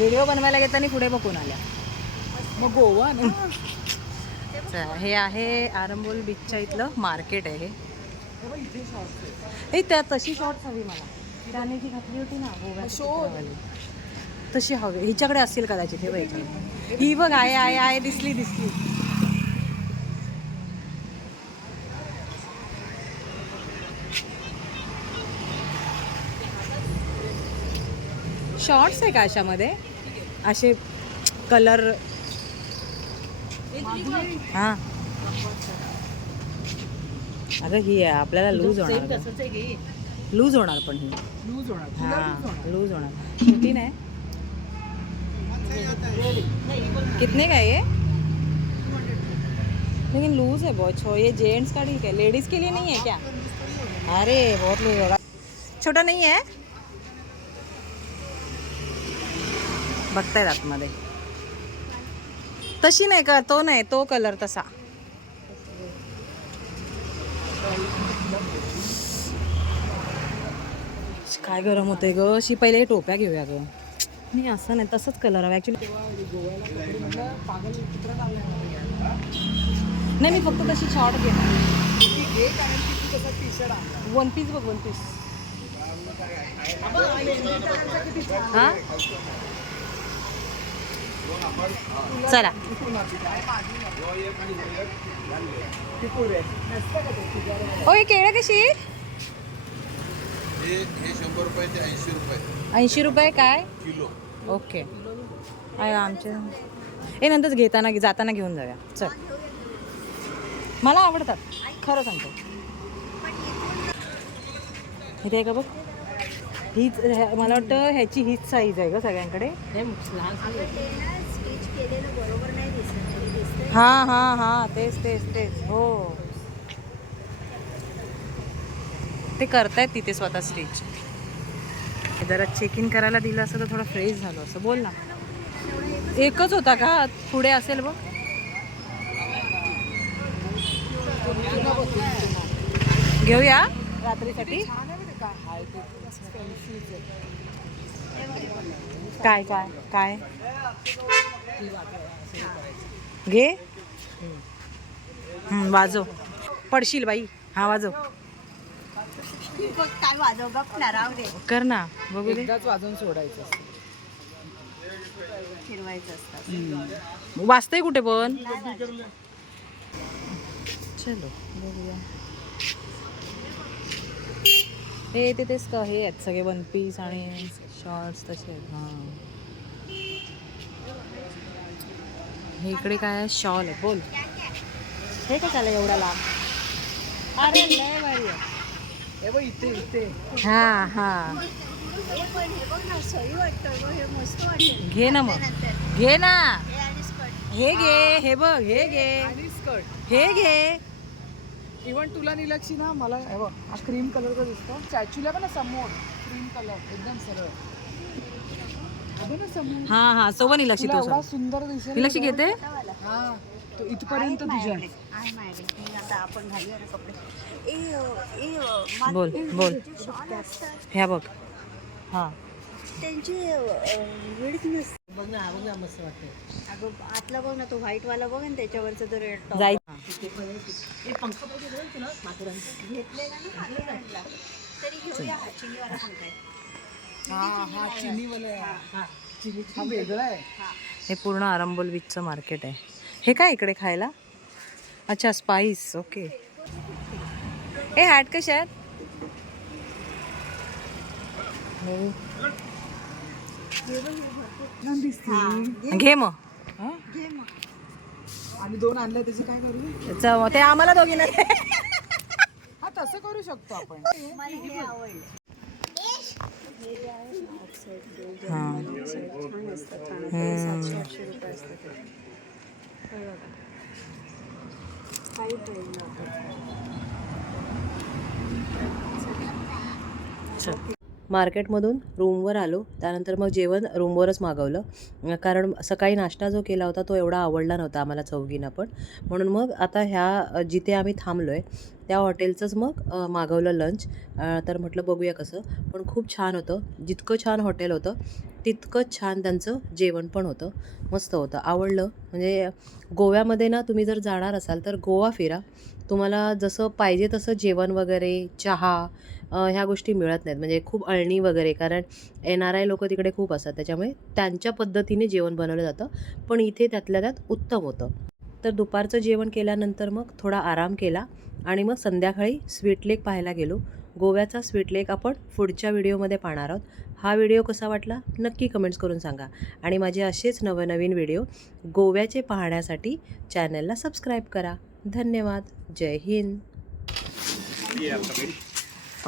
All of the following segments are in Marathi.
व्हिडिओ बनवायला घेताना पुढे बघून आल्या. मग गोवा ना? हे आहे आरंबोल बीचच्या इथलं मार्केट आहे हे. त्या तशी शॉर्ट्स हवी मला. त्याने जी घातली होती ना गोव्याची. तशी हवी. हिच्याकडे असतील कदाचित हे बघ. ही बघ आहे आहे आहे दिसली दिसली. शॉर्ट्स आहे का अशामध्ये? असे कलर हा. अगं ही आहे आपल्याला लूज होणार लूज होणार पण ही. लूज होणार. हाँ लूज होणार. होना छोटी ना है कितने का ये? लेकिन लूज है बहुत छो ये जेंट्स का ठीक है. लेडीज़ के लिए नहीं है क्या? अरे बहुत लूज होगा. छोटा नहीं है? बघतायत आतमध्ये. तशी नाही का? तो नाही तो कलर तसा. काय गरम होते ग? अशी पहिले टोप्या घेऊया ग. मी असं नाही तसंच कलर हवा. ॲक्च्युली नाही मी फक्त तशी शॉर्ट घेणार वन पीस बघ वन पीस हा? चला. ओ हे केळं कशी? हे हे ऐंशी रुपये. काय? किलो. ओके. आहे आमच्या ए नंतर घेताना जाताना घेऊन जाऊया. चल. मला आवडतात. खरं सांगतो. इथे आहे का बघ? हीच ह्या- मला वाटतं ह्याची हीच साईज आहे का सगळ्यांकडे. स्टिच केलेलं बरोबर नाही दिसत हे हां हां हां तेच तेच तेच हो. ते करतायत तिथे स्वतः स्टिच जरा चेक इन करायला दिलं असतं तर थोडं फ्रेश झालं असं बोल ना. एकच होता का? पुढे असेल बघ. घेऊया. रात्रीसाठी. काय काय काय? घे. हं, वाजव. पडशील बाई. हा वाजव. काय वाजव गप ना राव दे कर ना बघू दे. एकदाच वाजवून सोडायचं. फिरवायचं असतं. वाचतंय कुठे पण? चलो बघूया. हे ते तेच का हे आहेत सगळे वन पीस आणि शॉर्ट्स तसे आहेत हां. हे इकडे काय आहे? शॉल आहे बोल. हे काय चाललं एवढा लांब? अरे भारी हे इथे इथे. हा हा. हे पण हे बघ ना सही वाटतं गं, हे मस्त वाटेल. घे ना मग. घे ना. हे हे घे हे. बघ हे घे. हे घे. इव्हन तुला निलक्षी ना मला हे बघ हा क्रीम कलरचा दिसतो स्टॅच्यूला पण समोर क्रीम कलर एकदम सरळ. अगं ना समोर. हा हा सोबत लक्ष तुला तो एवढा सुंदर दिसेल ही लक्ष घेते? हा तो इथपर्यंत तुझ्या. बोल बोल. ह्या बघ. हा. त्यांची नसते बघ ना बघ ना मस्त वाटते अगं आतला बघ ना तो व्हाईट वाला बघ आणि त्याच्यावरचा तो रेड टॉप जाय घेतलेला ना माथेरानला. तरी घेऊया हा चिनीवाला पंखा आहे हा हा. हा हा हे पूर्ण आरंबोल बीचचं मार्केट आहे. हे काय इकडे खायला? अच्छा स्पाइस ओके हे हॅट कशा आहेत? हा? घे मग. आणि दोन आणले त्याचे काय करू ते आम्हाला दोघींना दे. हा तसं करू शकतो आपण हे. चल. मार्केटमधून रूमवर आलो. त्यानंतर मग जेवण रूमवरच मागवलं. कारण सकाळी नाश्ता जो केला होता तो एवढा आवडला नव्हता आम्हाला चौघींना पण. म्हणून मग आता ह्या जिथे आम्ही थांबलो आहे त्या हॉटेलचंच मग मागवलं लंच तर म्हटलं बघूया कसं. पण खूप छान होतं. जितकं छान हॉटेल होतं तितकंच छान त्यांचं जेवण पण होतं. मस्त होतं. आवडलं. म्हणजे गोव्यामध्ये ना तुम्ही जर जाणार असाल तर गोवा फिरा. तुम्हाला जसं पाहिजे तसं जेवण वगैरे चहा ह्या गोष्टी मिळत नाहीत. म्हणजे खूप अळणी वगैरे कारण एन आर आय लोक तिकडे खूप असतात. त्याच्यामुळे त्यांच्या पद्धतीने जेवण बनवलं जातं. पण इथे त्यातल्या त्यात उत्तम होतं. तर दुपारचं जेवण केल्यानंतर मग थोडा आराम केला आणि मग संध्याकाळी स्वीट लेक पाहायला गेलो. गोव्याचा स्वीट लेक आपण पुढच्या व्हिडिओमध्ये पाहणार आहोत. हा व्हिडिओ कसा वाटला नक्की कमेंट्स करून सांगा. आणि माझे असेच नवनवीन व्हिडिओ गोव्याचे पाहण्यासाठी चॅनलला सबस्क्राईब करा. धन्यवाद. जय Hind.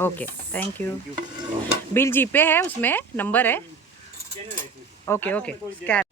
Okay thank you bill G pay है उसमें नंबर है? Okay okay scan